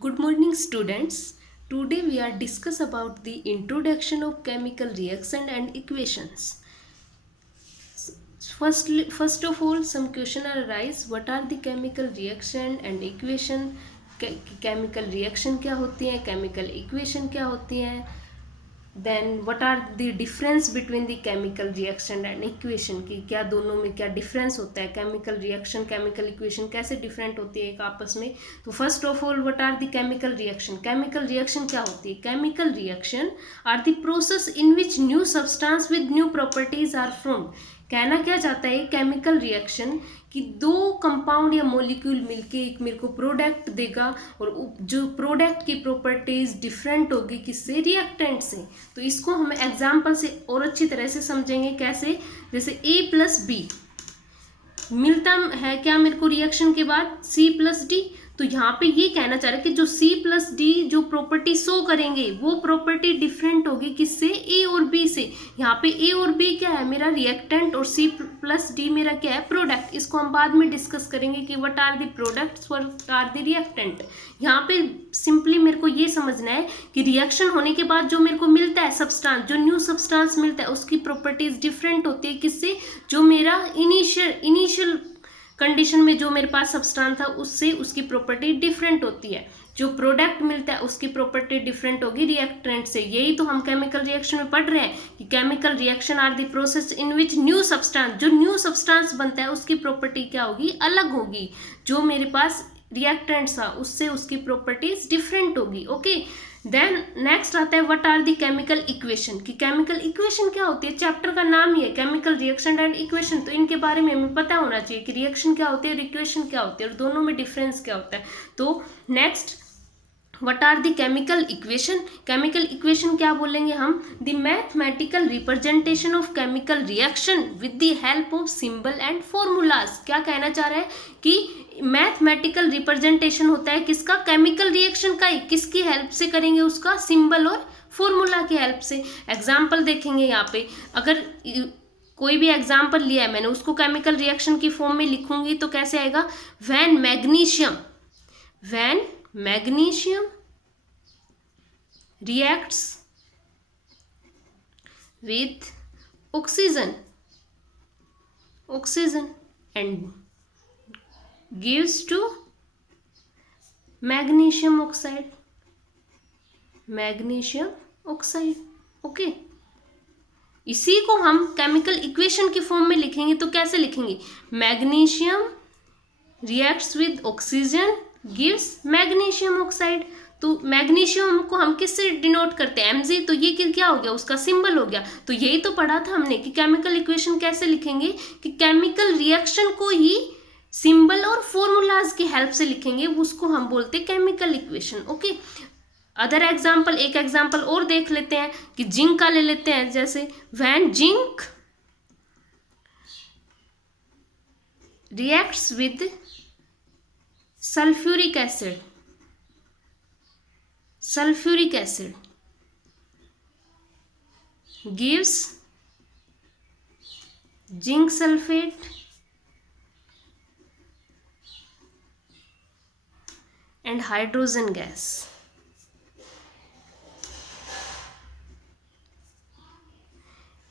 Good morning, students. Today we are discuss about the introduction of chemical reaction and equations. First of all, some question arise. What are the chemical reaction and equation? Chemical reaction क्या होती है? Chemical equation क्या होती है? Then what are the difference between the chemical reaction and equation की क्या दोनों में क्या डिफरेंस होता है, केमिकल रिएक्शन केमिकल इक्वेशन कैसे डिफरेंट होती है एक आपस में. तो first of all what are the chemical reaction. Chemical reaction क्या होती है? Chemical reaction are the process in which new substance with new properties are formed. कहना क्या चाहता है केमिकल रिएक्शन कि दो कंपाउंड या मॉलिक्यूल मिलके एक मेरे को प्रोडक्ट देगा और जो प्रोडक्ट की प्रॉपर्टीज डिफरेंट होगी किससे? रिएक्टेंट से. तो इसको हम एग्जांपल से और अच्छी तरह से समझेंगे. कैसे? जैसे A प्लस बी मिलता है क्या मेरे को रिएक्शन के बाद? C plus D. तो यहाँ पे ये कहना चाह रहा है कि जो C प्लस डी जो प्रॉपर्टी शो करेंगे वो प्रॉपर्टी डिफरेंट होगी किससे? A और B से. यहाँ पे A और B क्या है? मेरा रिएक्टेंट और C प्लस डी मेरा क्या है? प्रोडक्ट. इसको हम बाद में डिस्कस करेंगे कि what are the products, what are the reactant. यहाँ पे सिंपली मेरे को ये समझना है कि रिएक्शन होने के बाद जो मेरे को मिलता है सब्सटेंस, जो न्यू सब्सटेंस मिलता है उसकी प्रॉपर्टीज डिफरेंट होती है किससे? जो मेरा इनिशियल कंडीशन में जो मेरे पास सब्सटेंस था उससे उसकी प्रॉपर्टी डिफरेंट होती है. जो प्रोडक्ट मिलता है उसकी प्रॉपर्टी डिफरेंट होगी रिएक्टेंट से. यही तो हम केमिकल रिएक्शन में पढ़ रहे हैं कि chemical reaction are the process in which new substance, जो न्यू सब्सटेंस बनता है उसकी प्रॉपर्टी क्या होगी? अलग होगी. जो मेरे पास रिएक्टेंट था उससे उसकी प्रॉपर्टीज डिफरेंट होगी. ओके. देन नेक्स्ट आता है what are the chemical equation. कि केमिकल इक्वेशन क्या होती है? चैप्टर का नाम ही है केमिकल रिएक्शन एंड इक्वेशन. तो इनके बारे में हमें पता होना चाहिए कि रिएक्शन क्या होती है और इक्वेशन क्या होती है और दोनों में डिफरेंस क्या होता है. तो next what are the chemical equation. Chemical equation क्या बोलेंगे हम? The mathematical representation of chemical reaction with the help of symbol and formulas. क्या कहना चाह रहा है कि मैथमेटिकल रिप्रेजेंटेशन होता है किसका? केमिकल रिएक्शन का. किसकी हेल्प से करेंगे उसका? सिंबल और फॉर्मूला की हेल्प से. एग्जाम्पल देखेंगे यहाँ पे. अगर कोई भी एग्जाम्पल लिया है मैंने उसको केमिकल रिएक्शन की फॉर्म में लिखूंगी तो कैसे आएगा? When magnesium reacts with oxygen and gives to magnesium oxide. Okay. इसी को हम केमिकल इक्वेशन की फॉर्म में लिखेंगे तो कैसे लिखेंगे? Magnesium reacts with oxygen gives magnesium oxide. तो मैग्नीशियम को हम किससे डिनोट करते हैं? Mg. तो ये क्या हो गया? उसका सिंबल हो गया. तो यही तो पढ़ा था हमने कि केमिकल इक्वेशन कैसे लिखेंगे कि केमिकल रिएक्शन को ही सिंबल और फॉर्मूलाज की हेल्प से लिखेंगे. उसको हम बोलते हैं chemical equation. Okay. Other example, एक एग्जाम्पल और देख लेते हैं कि जिंक का ले लेते हैं. जैसे when zinc reacts with sulfuric acid gives zinc sulfate and hydrogen gas.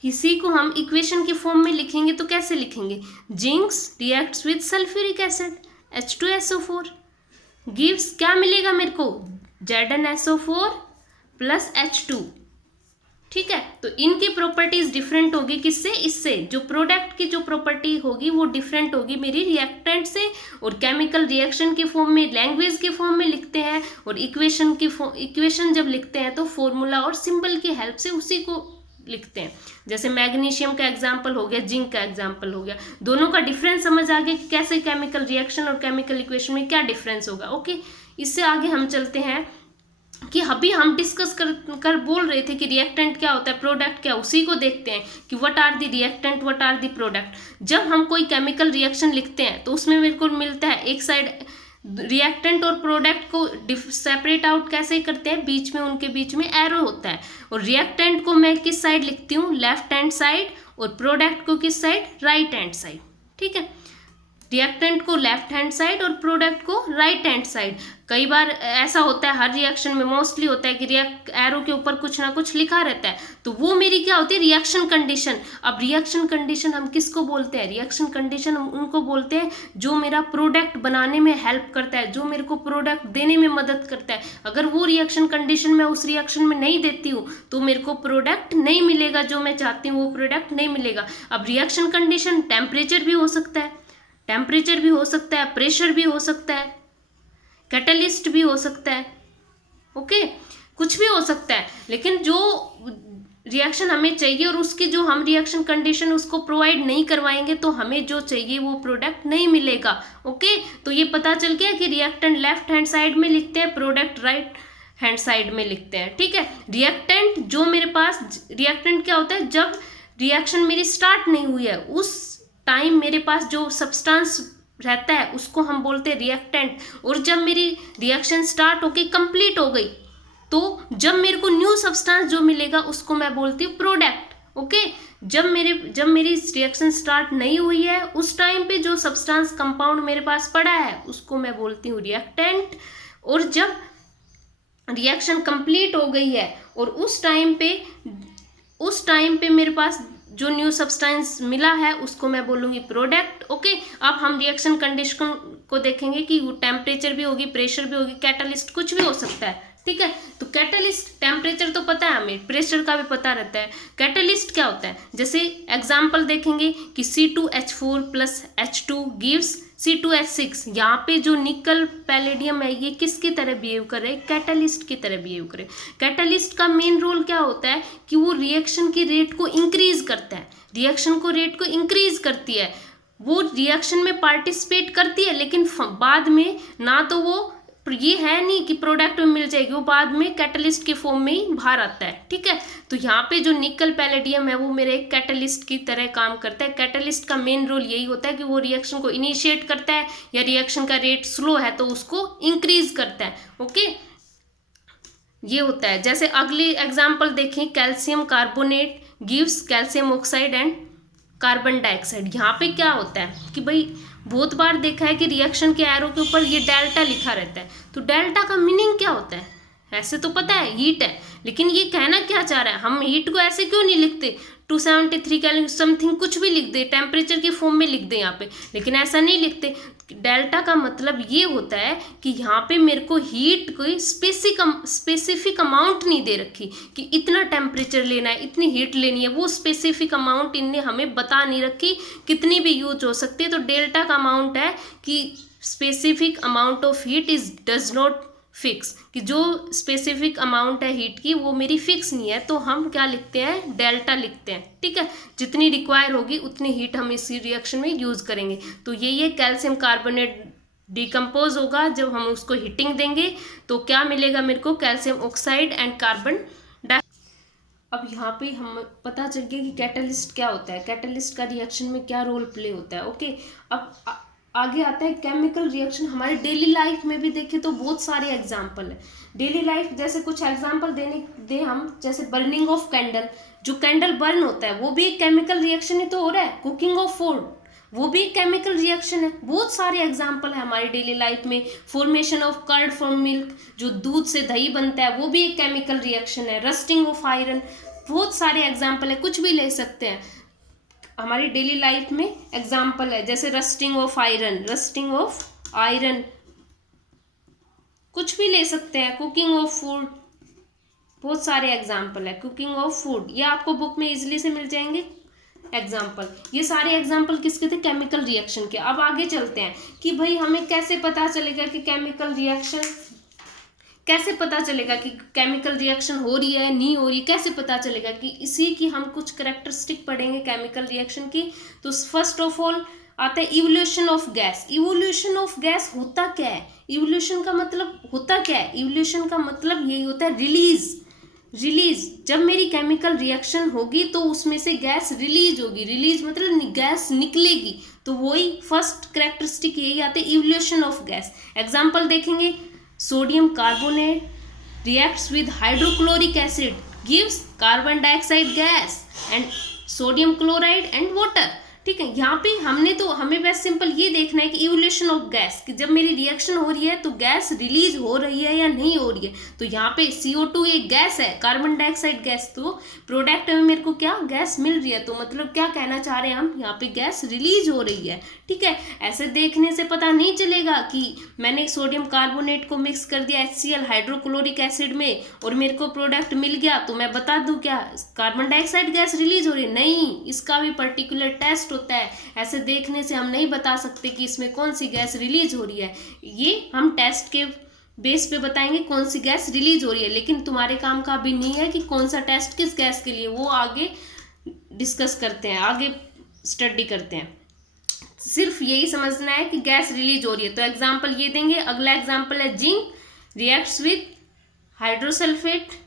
इसी को हम इक्वेशन की फॉर्म में लिखेंगे तो कैसे लिखेंगे? Zincs reacts with sulphuric acid H2SO4 gives क्या मिलेगा मेरे को? ZnSO4 plus H2. ठीक है. तो इनकी प्रॉपर्टीज डिफरेंट होगी किससे? इससे. जो प्रोडक्ट की जो प्रॉपर्टी होगी वो डिफरेंट होगी मेरी रिएक्टेंट से. और केमिकल रिएक्शन की फॉर्म में, लैंग्वेज की फॉर्म में लिखते हैं और इक्वेशन जब लिखते हैं तो फॉर्मूला और सिंबल की हेल्प से उसी को लिखते हैं. जैसे मैग्नीशियम का एग्जाम्पल हो गया, जिंक का एग्जाम्पल हो गया. दोनों का डिफरेंस समझ आ गया कि कैसे केमिकल रिएक्शन और केमिकल इक्वेशन में क्या डिफरेंस होगा. ओके. इससे आगे हम चलते हैं कि अभी हम डिस्कस कर बोल रहे थे कि रिएक्टेंट क्या होता है, प्रोडक्ट क्या. उसी को देखते हैं कि what are the reactant, what are the product. जब हम कोई केमिकल रिएक्शन लिखते हैं तो उसमें मेरे को मिलता है एक साइड रिएक्टेंट और प्रोडक्ट को सेपरेट आउट कैसे करते हैं? बीच में उनके बीच में एरो होता है. और रिएक्टेंट को मैं किस साइड लिखती हूँ? Left hand side. और प्रोडक्ट को किस साइड? Right hand side. ठीक है. रिएक्टेंट को लेफ्ट हैंड साइड और प्रोडक्ट को राइट हैंड साइड। कई बार ऐसा होता है, हर रिएक्शन में मोस्टली होता है कि रिएक्ट एरो के ऊपर कुछ ना कुछ लिखा रहता है, तो वो मेरी क्या होती है, रिएक्शन कंडीशन। अब रिएक्शन कंडीशन हम किसको बोलते हैं, रिएक्शन कंडीशन हम उनको बोलते हैं जो मेरा प्रोडक्ट बनाने में हेल्प करता है, जो मेरे को प्रोडक्ट देने में मदद करता है। अगर वो रिएक्शन कंडीशन मैं उस रिएक्शन में नहीं देती हूँ तो मेरे को प्रोडक्ट नहीं मिलेगा, जो मैं चाहती हूँ वो प्रोडक्ट नहीं मिलेगा। अब रिएक्शन कंडीशन टेम्परेचर भी हो सकता है, टेम्परेचर भी हो सकता है, प्रेशर भी हो सकता है, कैटलिस्ट भी हो सकता है, ओके, कुछ भी हो सकता है। लेकिन जो रिएक्शन हमें चाहिए और उसकी जो हम रिएक्शन कंडीशन उसको प्रोवाइड नहीं करवाएंगे तो हमें जो चाहिए वो प्रोडक्ट नहीं मिलेगा, ओके। तो ये पता चल गया कि रिएक्टेंट लेफ्ट हैंड साइड में लिखते हैं, प्रोडक्ट राइट हैंड साइड में लिखते हैं, ठीक है। रिएक्टेंट जो मेरे पास, रिएक्टेंट क्या होता है, जब रिएक्शन मेरी स्टार्ट नहीं हुई है उस टाइम मेरे पास जो सब्सटेंस रहता है उसको हम बोलते हैं रिएक्टेंट। और जब मेरी रिएक्शन स्टार्ट होके कंप्लीट हो गई तो जब मेरे को न्यू सब्सटेंस जो मिलेगा उसको मैं बोलती हूँ प्रोडक्ट, ओके। जब मेरी रिएक्शन स्टार्ट नहीं हुई है उस टाइम पे जो सब्सटेंस कंपाउंड मेरे पास पड़ा है उसको मैं बोलती हूँ रिएक्टेंट। और जब रिएक्शन कंप्लीट हो गई है और उस टाइम पे मेरे पास जो न्यू सब्सटेंस मिला है उसको मैं बोलूँगी प्रोडक्ट, ओके। अब हम रिएक्शन कंडीशन को देखेंगे कि वो टेम्परेचर भी होगी, प्रेशर भी होगी, कैटलिस्ट कुछ भी हो सकता है, ठीक है। तो कैटलिस्ट, टेम्परेचर तो पता है हमें, प्रेशर का भी पता रहता है। कैटलिस्ट क्या होता है, जैसे एग्जाम्पल देखेंगे कि C2H4 + H2 गिव्स C2H6। यहाँ पे जो निकल पैलेडियम है ये किसकी तरह बिहेव कर रहे हैं, कैटलिस्ट की तरह बिहेव करे। कैटलिस्ट का मेन रोल क्या होता है कि वो रिएक्शन की रेट को इंक्रीज करता है, रिएक्शन को रेट को इंक्रीज करती है। वो रिएक्शन में पार्टिसिपेट करती है लेकिन बाद में ना तो वो ये है नहीं कि प्रोडक्ट में मिल जाएगी, वो बाद में कैटलिस्ट के फॉर्म में ही बाहर आता है, ठीक है। तो यहाँ पे जो निकल पैलेडियम है वो मेरे एक कैटलिस्ट की तरह काम करता है। कैटलिस्ट का मेन रोल यही होता है कि वो रिएक्शन को इनिशिएट करता है या रिएक्शन का रेट स्लो है तो उसको इंक्रीज करता है, ओके। ये होता है। जैसे अगली एग्जाम्पल देखें, calcium carbonate gives calcium oxide and carbon dioxide. यहाँ पे क्या होता है कि भाई बहुत बार देखा है कि रिएक्शन के एरो के ऊपर ये डेल्टा लिखा रहता है, तो डेल्टा का मीनिंग क्या होता है, ऐसे तो पता है हीट है, लेकिन ये कहना क्या चाह रहा है, हम हीट को ऐसे क्यों नहीं लिखते 273 कैलोरी समथिंग कुछ भी लिख दे, टेम्परेचर की फॉर्म में लिख दे यहाँ पे, लेकिन ऐसा नहीं लिखते। डेल्टा का मतलब ये होता है कि यहाँ पे मेरे को हीट कोई स्पेसिफिक अमाउंट नहीं दे रखी कि इतना टेम्परेचर लेना है, इतनी हीट लेनी है, वो स्पेसिफिक अमाउंट इनने हमें बता नहीं रखी, कितनी भी यूज हो सकती है। तो डेल्टा का अमाउंट है कि specific amount of heat does not fix, कि जो स्पेसिफिक अमाउंट है हीट की वो मेरी फिक्स नहीं है, तो हम क्या लिखते हैं, डेल्टा लिखते हैं, ठीक है। जितनी रिक्वायर होगी उतनी हीट हम इसी रिएक्शन में यूज करेंगे। तो ये कैल्शियम कार्बोनेट डिकम्पोज होगा, जब हम उसको हीटिंग देंगे तो क्या मिलेगा मेरे को, calcium oxide and carbon dioxide. अब यहाँ पे हम पता चल गया कि कैटलिस्ट क्या होता है, कैटलिस्ट का रिएक्शन में क्या रोल प्ले होता है, ओके। अब आगे आता है केमिकल रिएक्शन। हमारे डेली लाइफ में भी देखें तो बहुत सारे एग्जाम्पल है डेली लाइफ। जैसे कुछ एग्जाम्पल दे हम, जैसे बर्निंग ऑफ कैंडल, जो कैंडल बर्न होता है वो भी एक केमिकल रिएक्शन ही तो हो रहा है। कुकिंग ऑफ फूड वो भी एक केमिकल रिएक्शन है। बहुत सारे एग्जाम्पल है हमारी डेली लाइफ में। Formation of curd from milk, जो दूध से दही बनता है वो भी एक केमिकल रिएक्शन है। रस्टिंग ऑफ आयरन, बहुत सारे एग्जाम्पल है, कुछ भी ले सकते हैं हमारी डेली लाइफ में एग्जाम्पल है। जैसे रस्टिंग ऑफ आयरन कुछ भी ले सकते हैं। कुकिंग ऑफ फूड, बहुत सारे एग्जाम्पल है। कुकिंग ऑफ फूड ये आपको बुक में इजीली से मिल जाएंगे एग्जाम्पल। ये सारे एग्जाम्पल किसके थे, केमिकल रिएक्शन के। अब आगे चलते हैं कि भाई हमें कैसे पता चलेगा कि केमिकल रिएक्शन, कैसे पता चलेगा कि केमिकल रिएक्शन हो रही है नहीं हो रही, कैसे पता चलेगा कि इसी की हम कुछ कैरेक्टरिस्टिक पढ़ेंगे केमिकल रिएक्शन की। तो फर्स्ट ऑफ ऑल आता है evolution of gas. Evolution of gas होता क्या है, इवोल्यूशन का मतलब होता क्या है, इवोल्यूशन का मतलब यही होता है रिलीज। जब मेरी केमिकल रिएक्शन होगी तो उसमें से गैस रिलीज होगी, रिलीज मतलब गैस निकलेगी, तो वही फर्स्ट कैरेक्टरिस्टिक यही आते हैं इवोल्यूशन ऑफ गैस। एग्जाम्पल देखेंगे, sodium carbonate reacts with hydrochloric acid gives carbon dioxide gas and sodium chloride and water। ठीक है। यहाँ पे हमने तो हमें बस सिंपल ये देखना है कि इवोल्यूशन ऑफ गैस, कि जब मेरी रिएक्शन हो रही है तो गैस रिलीज हो रही है या नहीं हो रही है। तो यहाँ पे CO2 एक गैस है, कार्बन डाइऑक्साइड गैस, तो प्रोडक्ट में मेरे को क्या गैस मिल रही है, तो मतलब क्या कहना चाह रहे हैं हम, यहाँ पे गैस रिलीज हो रही है। ठीक है, ऐसे देखने से पता नहीं चलेगा कि मैंने सोडियम कार्बोनेट को मिक्स कर दिया HCl हाइड्रोक्लोरिक एसिड में और मेरे को प्रोडक्ट मिल गया तो मैं बता दूं क्या कार्बन डाइऑक्साइड गैस रिलीज हो रही है। नहीं, इसका भी पर्टिकुलर टेस्ट होता है। ऐसे देखने से हम नहीं बता सकते कि इसमें कौन सी गैस रिलीज हो रही है। ये हम टेस्ट के बेस पे बताएंगे कौन सी गैस रिलीज हो रही है, लेकिन तुम्हारे काम का अभी नहीं है कि कौन सा टेस्ट किस गैस के लिए, वो आगे डिस्कस करते हैं, आगे स्टडी करते हैं। सिर्फ यही समझना है कि गैस रिलीज हो रही है। तो एग्जाम्पल ये देंगे, अगला एग्जाम्पल है zinc reacts with hydrosulphate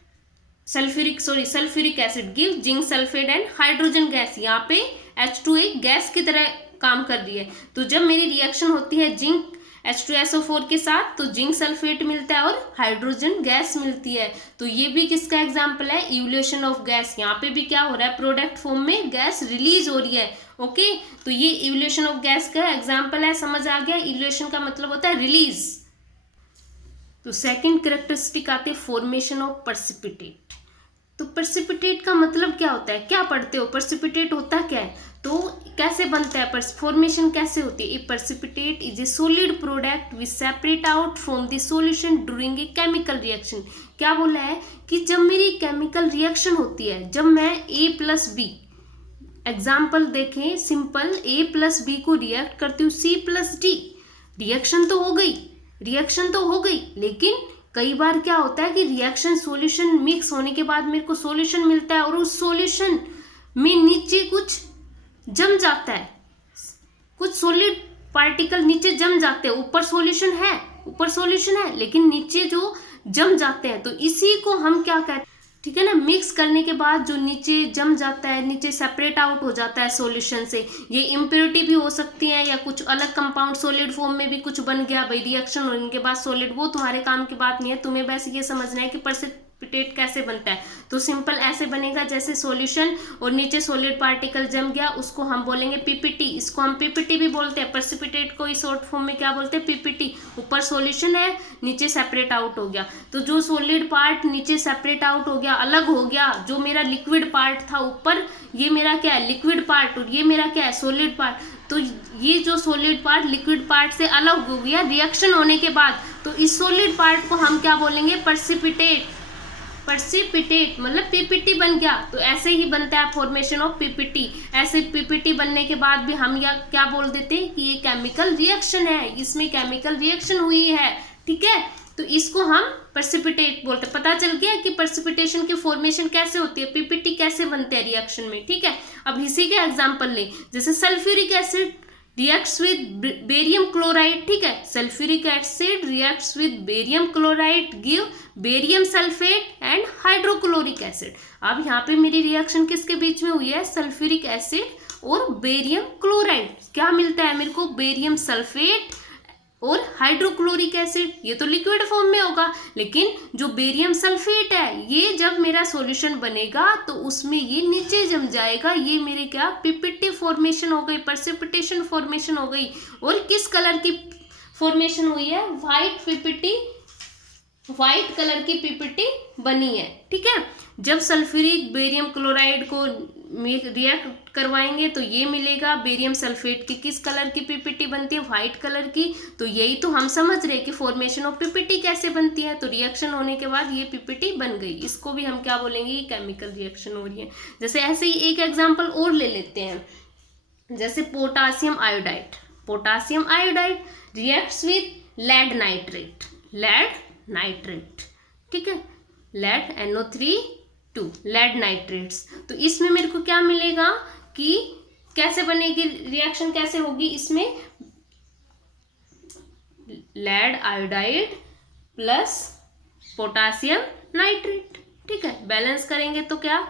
sulphuric acid give zinc sulphate and hydrogen gas. यहाँ पे H2 एक गैस की तरह काम कर रही है। तो जब मेरी रिएक्शन होती है जिंक H2SO4 के साथ तो जिंक सल्फेट मिलता है और हाइड्रोजन गैस मिलती है। तो ये भी किसका एग्जाम्पल है, इवोल्यूशन ऑफ गैस। यहाँ पे भी क्या हो रहा है, प्रोडक्ट फॉर्म में गैस रिलीज हो रही है। ओके, तो ये इवोल्यूशन ऑफ गैस का एग्जाम्पल है, समझ आ गया। इवोल्यूशन का मतलब होता है रिलीज। तो सेकंड कैरेक्टरिस्टिक आती है फॉर्मेशन ऑफ प्रेसिपिटेट। तो प्रेसिपिटेट का मतलब क्या होता है, क्या पढ़ते हो, प्रेसिपिटेट होता क्या है, तो कैसे बनता है, फॉर्मेशन कैसे होती है। A precipitate is a solid product which separate out from the solution during a chemical reaction. क्या बोला है कि जब मेरी केमिकल रिएक्शन होती है, जब मैं A+B, एग्जाम्पल देखें सिंपल, A+B को रिएक्ट करती हूँ C+D, रिएक्शन तो हो गई, लेकिन कई बार क्या होता है कि रिएक्शन सॉल्यूशन मिक्स होने के बाद मेरे को सॉल्यूशन मिलता है और उस सॉल्यूशन में नीचे कुछ जम जाता है, कुछ सॉलिड पार्टिकल नीचे जम जाते हैं। ऊपर सॉल्यूशन है लेकिन नीचे जो जम जाते हैं, तो इसी को हम क्या कहते हैं, ठीक है ना, मिक्स करने के बाद जो नीचे जम जाता है, नीचे सेपरेट आउट हो जाता है सॉल्यूशन से। ये इम्प्योरिटी भी हो सकती है या कुछ अलग कंपाउंड सॉलिड फॉर्म में भी कुछ बन गया भाई, रिएक्शन होने के बाद सॉलिड, वो तुम्हारे काम की बात नहीं है। तुम्हें बस ये समझना है कि प्रेसिपिटेट कैसे बनता है। तो सिंपल ऐसे बनेगा, जैसे सॉल्यूशन और नीचे सॉलिड पार्टिकल जम गया, उसको हम बोलेंगे PPT। इसको हम PPT भी बोलते हैं। प्रेसिपिटेट को इस शॉर्ट फॉर्म में क्या बोलते हैं, PPT। ऊपर सॉल्यूशन है, नीचे सेपरेट आउट हो गया। तो जो सॉलिड पार्ट नीचे सेपरेट आउट हो गया, अलग हो गया, जो मेरा लिक्विड पार्ट था ऊपर, ये मेरा क्या है, लिक्विड पार्ट, और ये मेरा क्या है, सॉलिड पार्ट। तो ये जो सॉलिड पार्ट लिक्विड पार्ट से अलग हो गया रिएक्शन होने के बाद, तो इस सॉलिड पार्ट को हम क्या बोलेंगे, प्रेसिपिटेट मतलब PPT बन गया। तो ऐसे ही बनता है फॉर्मेशन ऑफ PPT। ऐसे PPT बनने के बाद भी हम या क्या बोल देते हैं कि ये केमिकल रिएक्शन है, इसमें केमिकल रिएक्शन हुई है, ठीक है। तो इसको हम प्रेसिपिटेट बोलते हैं। पता चल गया कि प्रेसिपिटेशन की फॉर्मेशन कैसे होती है, PPT कैसे बनते हैं रिएक्शन में, ठीक है। अब इसी के एग्जाम्पल ले, जैसे sulphuric acid reacts with barium chloride, ठीक है। Sulphuric acid reacts with barium chloride give barium sulphate and hydrochloric acid. अब यहाँ पे मेरी रिएक्शन किसके बीच में हुई है, सल्फ्यूरिक एसिड और बेरियम क्लोराइड। क्या मिलता है मेरे को, बेरियम सल्फेट और हाइड्रोक्लोरिक एसिड। ये तो लिक्विड फॉर्म में होगा, लेकिन जो बेरियम सल्फेट है, ये जब मेरा सॉल्यूशन बनेगा तो उसमें ये नीचे जम जाएगा। ये मेरे क्या, PPT फॉर्मेशन हो गई, प्रेसिपिटेशन फॉर्मेशन हो गई। और किस कलर की फॉर्मेशन हुई है, व्हाइट कलर की PPT बनी है, ठीक है। जब सल्फ्यूरिक बेरियम क्लोराइड को रिएक्ट करवाएंगे तो ये मिलेगा, बेरियम सल्फेट की किस कलर की PPT बनती है, व्हाइट कलर की। तो यही तो हम समझ रहे हैं कि फॉर्मेशन ऑफ PPT कैसे बनती है। तो रिएक्शन होने के बाद ये PPT बन गई, इसको भी हम क्या बोलेंगे, ये केमिकल रिएक्शन हो रही है। जैसे ऐसे ही एक एग्जाम्पल और ले लेते हैं, जैसे potassium iodide reacts with lead nitrate, ठीक है, लेड NO3 लेड नाइट्रेट्स। तो इसमें मेरे को क्या मिलेगा कि कैसे बनेगी रिएक्शन, कैसे होगी, इसमें lead iodide plus potassium nitrate, ठीक है। बैलेंस करेंगे तो क्या,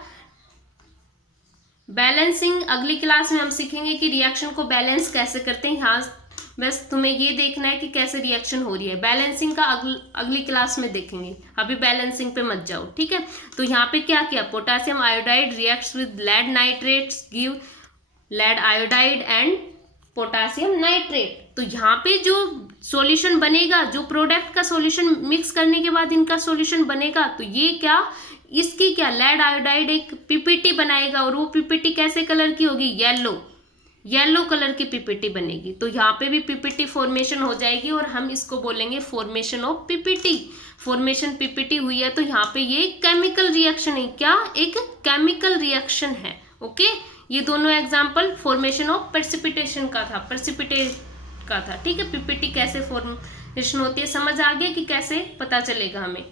बैलेंसिंग अगली क्लास में हम सीखेंगे कि रिएक्शन को बैलेंस कैसे करते हैं। यहाँ बस तुम्हें ये देखना है कि कैसे रिएक्शन हो रही है। बैलेंसिंग का अगली क्लास में देखेंगे, अभी बैलेंसिंग पे मत जाओ, ठीक है। तो यहाँ पे क्या किया, potassium iodide reacts with lead nitrates give lead iodide and potassium nitrate. तो यहाँ पे जो सॉल्यूशन बनेगा, जो प्रोडक्ट का सॉल्यूशन मिक्स करने के बाद इनका सॉल्यूशन बनेगा, तो ये क्या, इसकी क्या, लेड आयोडाइड एक पीपीटी बनाएगा, और वो पीपीटी कैसे कलर की होगी, येलो कलर की पीपीटी बनेगी। तो यहाँ पे भी पीपीटी फॉर्मेशन हो जाएगी और हम इसको बोलेंगे formation of PPT. Formation PPT हुई है तो यहाँ पे ये केमिकल रिएक्शन है। क्या, एक केमिकल रिएक्शन है। ओके, ये दोनों एग्जांपल फॉर्मेशन ऑफ प्रेसिपिटेशन का था, प्रेसिपिटेट का था। ठीक है, पीपीटी कैसे फॉर्मेशन होती है, समझ आ गया कि कैसे पता चलेगा हमें।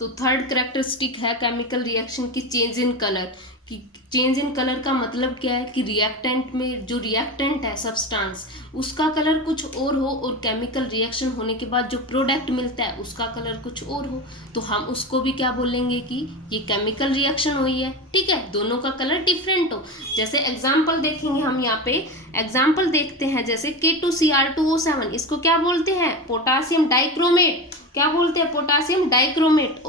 तो थर्ड कैरेक्टरिस्टिक है केमिकल रिएक्शन की चेंज इन कलर। कि चेंज इन कलर का मतलब क्या है कि रिएक्टेंट में जो रिएक्टेंट है सब्सटेंस, उसका कलर कुछ और हो, और केमिकल रिएक्शन होने के बाद जो प्रोडक्ट मिलता है उसका कलर कुछ और हो, तो हम उसको भी क्या बोलेंगे कि ये केमिकल रिएक्शन हुई है। ठीक है, दोनों का कलर डिफरेंट हो। जैसे एग्जाम्पल देखेंगे हम, यहाँ पे एग्जाम्पल देखते हैं, जैसे K2Cr2O7, इसको क्या बोलते हैं, पोटासियम डाइक्रोमेट। क्या बोलते हैं, पोटासियम डाइक्रोमेट।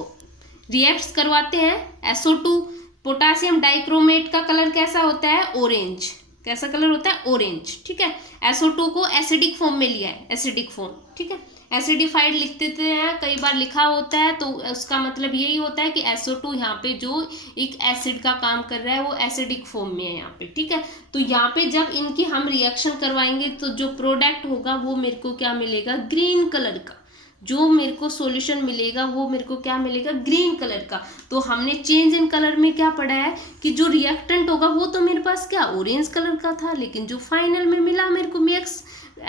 रिएक्ट करवाते हैं SO2, पोटासियम डाइक्रोमेट का कलर कैसा होता है, ऑरेंज। कैसा कलर होता है, ऑरेंज। ठीक है, SO2 को एसिडिक फॉर्म में लिया है, एसिडिक फॉर्म। ठीक है, एसिडिफाइड लिख देते हैं, कई बार लिखा होता है, तो उसका मतलब यही होता है कि SO2 यहाँ पे जो एक एसिड का काम कर रहा है वो एसिडिक फॉर्म में है यहाँ पे। ठीक है, तो यहाँ पे जब इनकी हम रिएक्शन करवाएंगे तो जो प्रोडक्ट होगा वो मेरे को क्या मिलेगा, ग्रीन कलर का। जो मेरे को सॉल्यूशन मिलेगा वो मेरे को क्या मिलेगा, ग्रीन कलर का। तो हमने चेंज इन कलर में क्या पढ़ा है कि जो रिएक्टेंट होगा वो तो मेरे पास क्या, ऑरेंज कलर का था, लेकिन जो फाइनल में मिला मेरे को मिक्स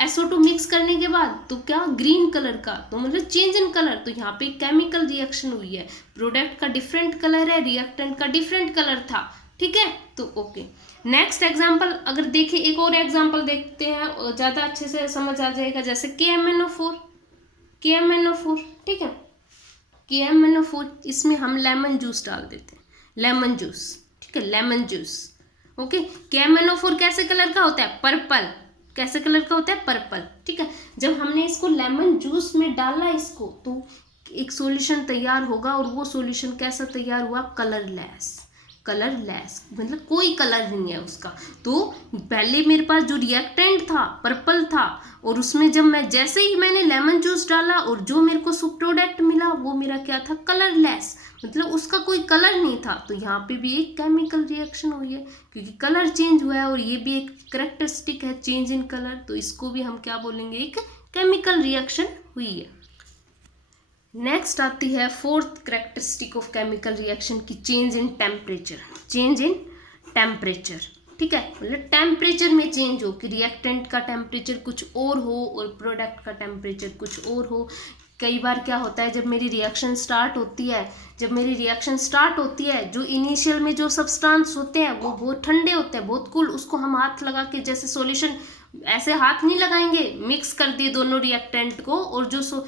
SO2 मिक्स करने के बाद तो क्या, ग्रीन कलर का। तो मतलब चेंज इन कलर। तो यहाँ पे केमिकल रिएक्शन हुई है, प्रोडक्ट का डिफरेंट कलर है, रिएक्टेंट का डिफरेंट कलर था। ठीक है, तो ओके। नेक्स्ट एग्जाम्पल अगर देखें, एक और एग्जाम्पल देखते हैं, ज़्यादा अच्छे से समझ आ जाएगा। जैसे KMnO4, ठीक है, KMnO4, इसमें हम लेमन जूस डाल देते हैं, लेमन जूस। ठीक है, लेमन जूस। ओके, KMnO4 कैसे कलर का होता है, पर्पल। कैसे कलर का होता है, पर्पल। ठीक है, जब हमने इसको लेमन जूस में डाला इसको, तो एक सॉल्यूशन तैयार होगा, और वो सॉल्यूशन कैसा तैयार हुआ, कलरलेस। कलरलेस मतलब कोई कलर नहीं है उसका। तो पहले मेरे पास जो रिएक्टेंट था पर्पल था, और उसमें जब मैं जैसे ही मैंने लेमन जूस डाला और जो मेरे को सब प्रोडक्ट मिला वो मेरा क्या था, कलरलेस, मतलब उसका कोई कलर नहीं था। तो यहाँ पे भी एक केमिकल रिएक्शन हुई है, क्योंकि कलर चेंज हुआ है, और ये भी एक कैरेक्टरिस्टिक है, चेंज इन कलर। तो इसको भी हम क्या बोलेंगे, एक केमिकल रिएक्शन हुई है। नेक्स्ट आती है fourth characteristic of chemical reaction की change in temperature. Change in temperature, ठीक है, मतलब टेम्परेचर में चेंज हो, कि रिएक्टेंट का टेम्परेचर कुछ और हो और प्रोडक्ट का टेम्परेचर कुछ और हो। कई बार क्या होता है, जब मेरी रिएक्शन स्टार्ट होती है, जो इनिशियल में जो सब्सटेंस होते हैं वो बहुत ठंडे होते हैं, बहुत कूल, उसको हम हाथ लगा के, जैसे सॉल्यूशन ऐसे हाथ नहीं लगाएंगे, मिक्स कर दिए दोनों रिएक्टेंट को, और जो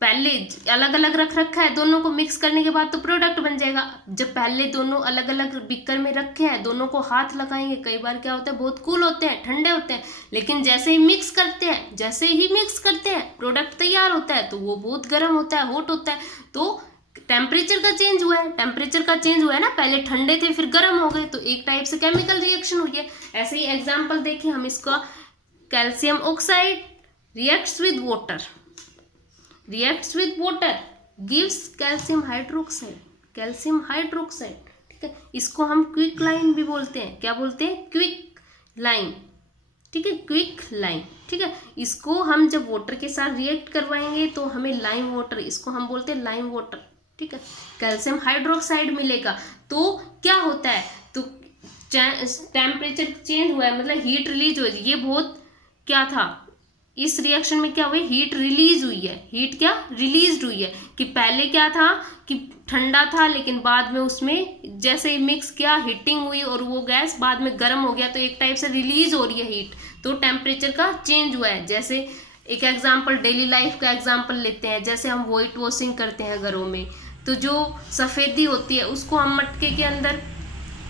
पहले अलग अलग रख रखा है, दोनों को मिक्स करने के बाद तो प्रोडक्ट बन जाएगा। जब पहले दोनों अलग अलग बिकर में रखे हैं, दोनों को हाथ लगाएंगे, कई बार क्या होता है, बहुत कूल होते हैं, ठंडे होते हैं, लेकिन जैसे ही मिक्स करते हैं प्रोडक्ट तैयार होता है तो वो बहुत गर्म होता है, हॉट होता है। तो टेम्परेचर का चेंज हुआ है ना, पहले ठंडे थे फिर गर्म हो गए, तो एक टाइप से केमिकल रिएक्शन हुई है। ऐसे ही एग्जाम्पल देखें हम इसका, calcium oxide reacts with water gives calcium hydroxide. ठीक है, इसको हम क्विक लाइन भी बोलते हैं। क्या बोलते हैं, क्विक लाइन। ठीक है, क्विक लाइन। ठीक है, इसको हम जब वाटर के साथ रिएक्ट करवाएंगे तो हमें लाइम वाटर, इसको हम बोलते हैं लाइम वाटर। ठीक है, कैल्शियम हाइड्रोक्साइड मिलेगा। तो क्या होता है, तो टेम्परेचर चेंज हुआ है, मतलब हीट रिलीज हुई है। ये बहुत क्या था, इस रिएक्शन में क्या हुआ, हीट रिलीज हुई है, हीट क्या रिलीज हुई है। कि पहले क्या था कि ठंडा था, लेकिन बाद में उसमें जैसे ही मिक्स किया हीटिंग हुई और वो गैस बाद में गर्म हो गया, तो एक टाइप से रिलीज हो रही है हीट, तो टेम्परेचर का चेंज हुआ है। जैसे एक एग्जाम्पल डेली लाइफ का एग्जाम्पल लेते हैं, जैसे हम व्हाइट वॉशिंग करते हैं घरों में, तो जो सफ़ेदी होती है उसको हम मटके के अंदर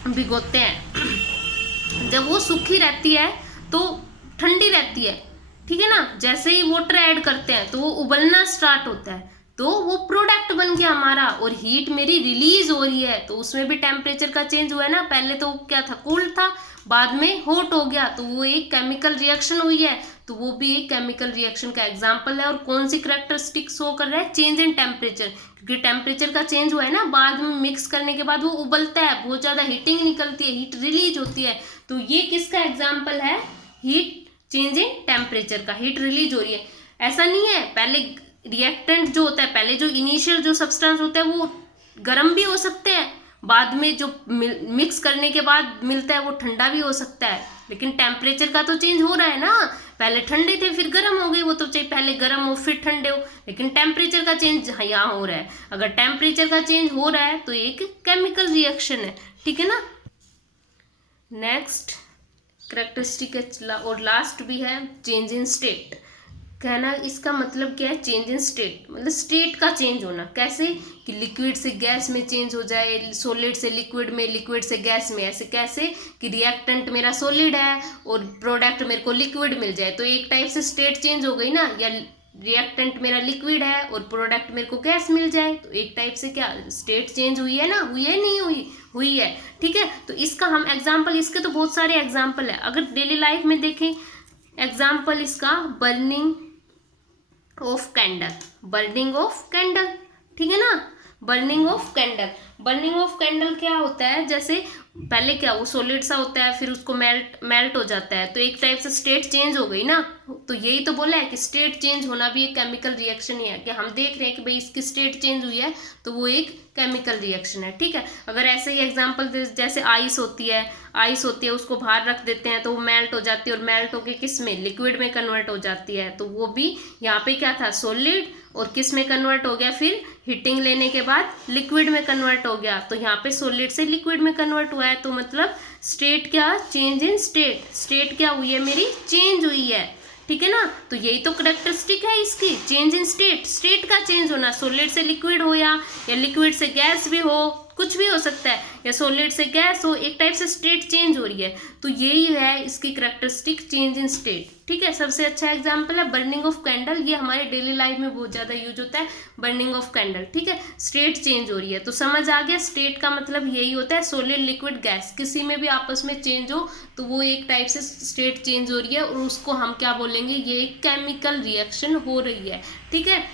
भिगोते हैं, जब वो सूखी रहती है तो ठंडी रहती है, ठीक है ना। जैसे ही वाटर ऐड करते हैं तो वो उबलना स्टार्ट होता है, तो वो प्रोडक्ट बन गया हमारा, और हीट मेरी रिलीज हो रही है, तो उसमें भी टेम्परेचर का चेंज हुआ है ना, पहले तो क्या था, कोल्ड था, बाद में हॉट हो गया, तो वो एक केमिकल रिएक्शन हुई है, तो वो भी एक केमिकल रिएक्शन का एग्जाम्पल है। और कौन सी करेक्टरिस्टिक शो कर रहा है, चेंज इन टेम्परेचर, क्योंकि टेम्परेचर का चेंज हुआ है ना, बाद में मिक्स करने के बाद वो उबलता है, बहुत ज्यादा हीटिंग निकलती है, हीट रिलीज होती है, तो ये किसका एग्जाम्पल है, हीट चेंज इन टेम्परेचर का, हीट रिलीज हो रही है। ऐसा नहीं है, पहले रिएक्टेंट जो होता है, पहले जो इनिशियल जो सब्सटेंस होता है वो गर्म भी हो सकते हैं, बाद में जो मिक्स करने के बाद मिलता है वो ठंडा भी हो सकता है, लेकिन टेम्परेचर का तो चेंज हो रहा है ना, पहले ठंडे थे फिर गर्म हो गए, वो तो चाहे पहले गर्म हो फिर ठंडे हो, लेकिन टेम्परेचर का चेंज यहाँ हो रहा है। अगर टेम्परेचर का चेंज हो रहा है तो एक केमिकल रिएक्शन है, ठीक है ना। नेक्स्ट करेक्टरिस्टिक और लास्ट भी है चेंज इन स्टेट। कहना इसका मतलब क्या है, चेंज इन स्टेट मतलब स्टेट का चेंज होना, कैसे कि लिक्विड से गैस में चेंज हो जाए, सॉलिड से लिक्विड में, लिक्विड से गैस में, ऐसे कैसे कि रिएक्टेंट मेरा सॉलिड है और प्रोडक्ट मेरे को लिक्विड मिल जाए, तो एक टाइप से स्टेट चेंज हो गई ना, या रिएक्टेंट मेरा लिक्विड है और प्रोडक्ट मेरे को गैस मिल जाए, तो एक टाइप से क्या स्टेट चेंज हुई है ना, हुई है नहीं हुई, हुई है, ठीक है। तो इसका हम एग्जाम्पल, इसके तो बहुत सारे एग्जाम्पल है, अगर डेली लाइफ में देखें एग्जाम्पल इसका, burning of candle, burning of candle, ठीक है ना, burning of candle. Burning of candle क्या होता है, जैसे पहले क्या वो सॉलिड सा होता है, फिर उसको मेल्ट हो जाता है, तो एक टाइप से स्टेट चेंज हो गई ना, तो यही तो बोला है कि स्टेट चेंज होना भी एक केमिकल रिएक्शन ही है, कि हम देख रहे हैं कि भाई इसकी स्टेट चेंज हुई है, तो वो एक केमिकल रिएक्शन है, ठीक है। अगर ऐसे ही एग्जांपल जैसे आइस होती है, आइस होती है उसको बाहर रख देते हैं तो वो मेल्ट हो जाती है, और मेल्ट होके किस में, लिक्विड में कन्वर्ट हो जाती है, तो वो भी यहाँ पे क्या था, सॉलिड, और किस में कन्वर्ट हो गया, फिर हीटिंग लेने के बाद लिक्विड में कन्वर्ट हो गया, तो यहाँ पे सॉलिड से लिक्विड में कन्वर्ट हुआ है, तो मतलब स्टेट क्या, चेंज इन स्टेट, स्टेट क्या हुई है मेरी, चेंज हुई है, ठीक है ना। तो यही तो करेक्टरिस्टिक है इसकी, चेंज इन स्टेट, स्टेट का चेंज होना, सॉलिड से लिक्विड हो या लिक्विड से गैस भी हो, कुछ भी हो सकता है, या सॉलिड से गैस हो, एक टाइप से स्टेट चेंज हो रही है, तो यही है इसकी करेक्टरिस्टिक, चेंज इन स्टेट, ठीक है। सबसे अच्छा एग्जांपल है बर्निंग ऑफ कैंडल, ये हमारे डेली लाइफ में बहुत ज़्यादा यूज होता है, बर्निंग ऑफ कैंडल, ठीक है, स्टेट चेंज हो रही है, तो समझ आ गया, स्टेट का मतलब यही होता है, सॉलिड लिक्विड गैस किसी में भी आपस में चेंज हो तो वो एक टाइप से स्टेट चेंज हो रही है, और उसको हम क्या बोलेंगे, ये एक केमिकल रिएक्शन हो रही है, ठीक है।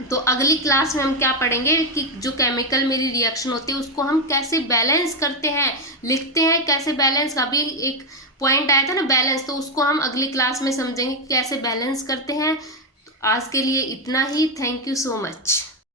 तो अगली क्लास में हम क्या पढ़ेंगे कि जो केमिकल मेरी रिएक्शन होती है उसको हम कैसे बैलेंस करते हैं, लिखते हैं कैसे बैलेंस का, भी एक पॉइंट आया था ना बैलेंस, तो उसको हम अगली क्लास में समझेंगे कैसे बैलेंस करते हैं। तो आज के लिए इतना ही, थैंक यू सो मच।